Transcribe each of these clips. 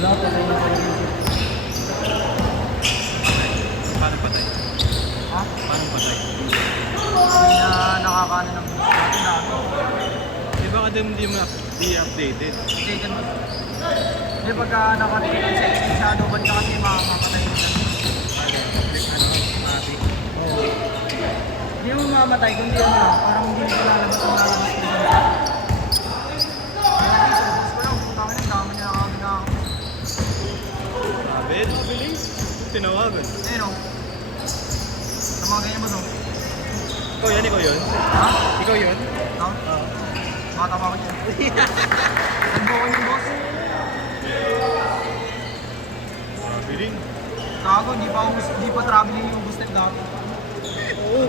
Wala, patay na tayo. Paano patay? Ha? Paano patay? Hindi na nakakaano ng gusto natin na ano. Di ba kada hindi updated? Updated mo. Hindi pagka nakatikin sa shadow ban ka kasi makakatay mo siya. Oo. Hindi mo mamamatay kung di ano, parang hindi mo lalabas ang lalabas ko dyan. Gusto ko lang, punta ko yung dami niya nakakagin na ako. Abel, mabilis. Tinawagan. Ayun o. Sa mga ganyan boss o. Ikaw yan, ikaw yun? Ha? Ikaw yun? Ha? Makatama ko dyan. Nagbo ko yung boss. Mabilis. Kago, hindi pa traveling yung boosted dati. Oo.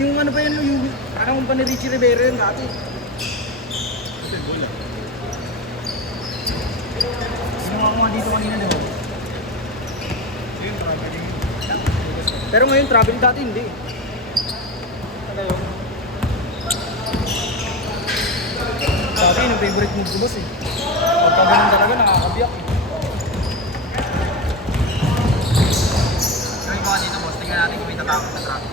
Yung ano pa yun, yung parang pa ni Richie Rivera yun dati. Ito yung bola. Ginawa ko nga dito kanina diba? Yung traveling. Pero ngayon travel dati hindi. Ano yun? Dati yung favorite move ko boss eh. Pagka ganun talaga nakakabiyak eh. Yung iba dito boss, tingnan natin kung may tatakot na traffic.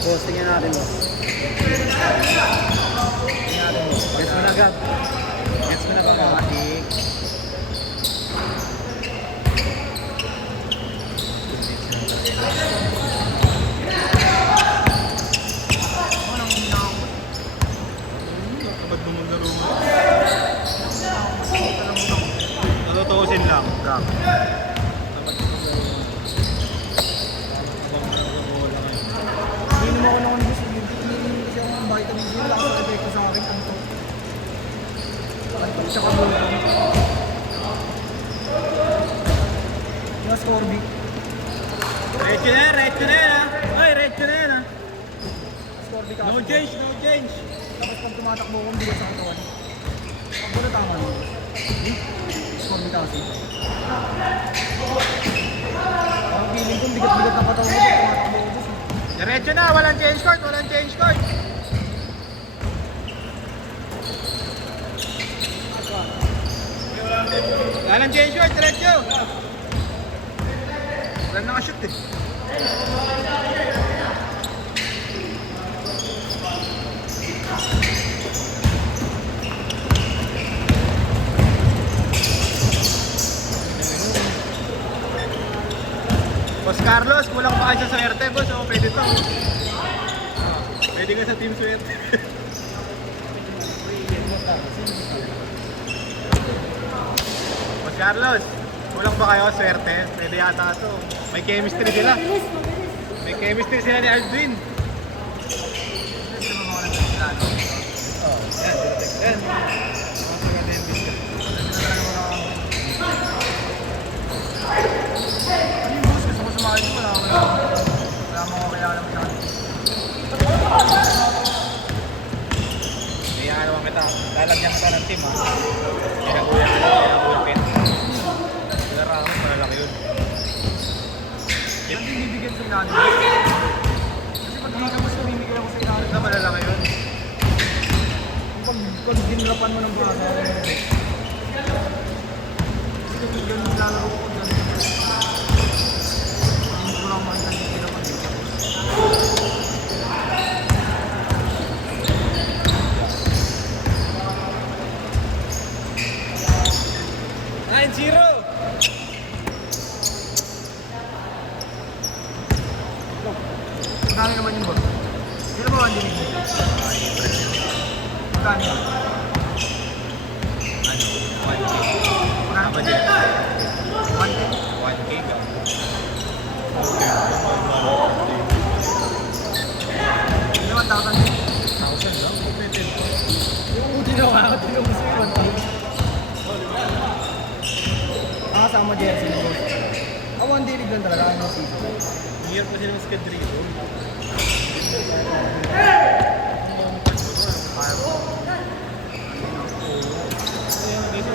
Boss, tingnan natin boss. Tingnan natin boss. Gets mo na agad. Gets mo na ba mga adik? Kapag bumagaro mo. Natutuusin lang. Gag. Ininom ako ng gusto. Ininom kasi ako ng vitamin D. Wala sa epekto sa akin. Anto. Anto. Tsaka bulo. Yung Scorby. Retso na yan, retso na yan ha. Ay, retso na yan ha. Scorby ka. No change, no change. Tapos pag tumatakbo ko, bigat sa katawan. Pag wala tama yun. Scorby kasi. Ang feeling ko, bigat-bigat na katawan ko pag tumatakbo ko. Diretso na, walang change court, walang change court. Walang change court, diretso. Walang nakashoot eh. Boss Carlos, kulang pa kayo sa swerte, boss. O, pwede to. Pwede ka sa team swerte. Boss Carlos, kulang ba kayo swerte? Pwede yata to. May chemistry sila. May chemistry sila ni Aldwin. Oh, yan, yan. Yung boss, gusto ko sumali ko lang. Wala mo kaya alam sa akin. Kaya naman kita, lalagyan kita ng team ha. Kinaguya ka lang, kinaguya ka. Laro ako, malalaki yun. Hindi bibigyan sa ilalim. Kasi pag hindi ka mas namimigay ako sa ilalim. Na malalaki yun. Pag dinrapan mo ng basa, kasi kung ganun lalaro ko dyan, hindi ko lang makita yung dinrapan dito. 9-0! Ang dami naman yung boss. Hindi naman ang dinig. Magkano yun? Ano? 1K. Magkano? Ba din? 1K? 1K ka. Hindi naman 1,000 din. 1,000 lang? Completed ko. Yung ginawa ko, tinubos ko yung 1,000. Nakasama jersey mo. One day league lang talaga ang season. Hirap pa sila mas kadrito.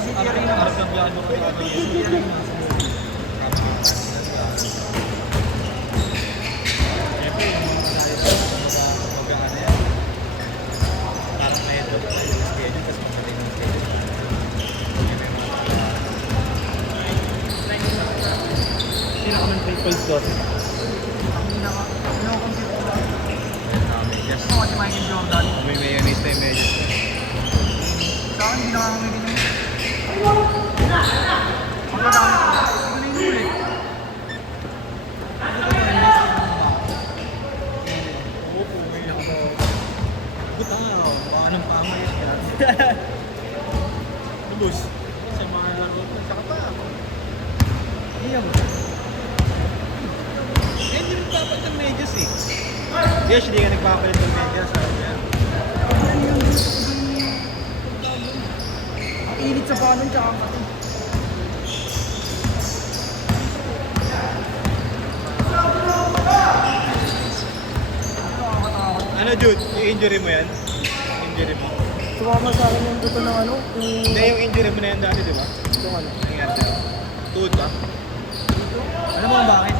City Arena. Harap ng plano ko yung City Arena. Siyempre, yung mag-ano yan. Parang medyo Lubos. Sa mga laro ko. Saka pa. Iyan. Eh, hindi rin dapat ng medyas eh. Yes, hindi ka nagpapalit ng medyas. Yan. Ang init sa balon tsaka ang kato. Ano, Jude? Yung injury mo yan? Injury mo? Sumama sa akin yung buto ng ano, yung... Hindi, yung injury mo na yan dati, di ba? Yung ano. Nangyari sa'yo. Tuhod ba? Alam mo kung bakit?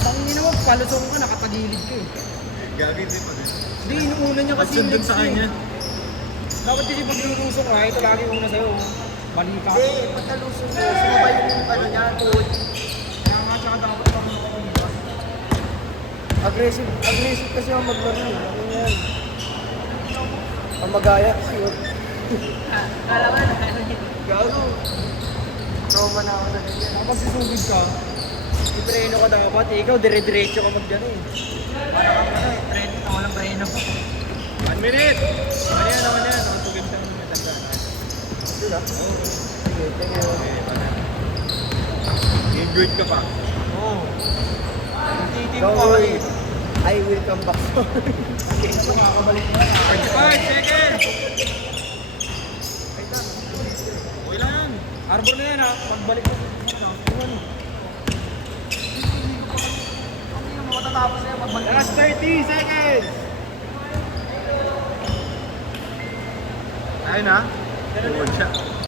Tangin naman, palusong ka, nakatagilid ka eh. Gagi, hindi pa din. Hindi, inuuna niya kasi Pagsundon legs sa niya eh. kanya. Dapat kasi pag lulusong ka, ito lagi una sa'yo. Mali ka. Hindi, pagkalusong mo, sumabay yung ano niya, tuhod. Kaya nga, tsaka dapat pag nakakalipas. Aggressive kasi ako maglaro. Ano yan? Ang magaya, shoot. Kala ko na, Gago. Trauma na ako sa ganyan. kapag susugid ka, ipreno ka dapat. Ikaw, dire-diretso ka mag-gano eh. Preno ka, walang preno. 1 minute! Ano yan, naman yan. Nakatugin siya ng matanda. Sure ah. Sige, thank you. Injured ka pa. Oo. Titin Don't ka worry. eh. I will come back. Ito, makakabalik mo na. 45 seconds! Okay lang yan. Arbor na yan ha, pagbalik mo. Ano? Hindi mo matatapos na yan, pagbalik mo. Last 30 seconds! Ayun na. Tuhod siya.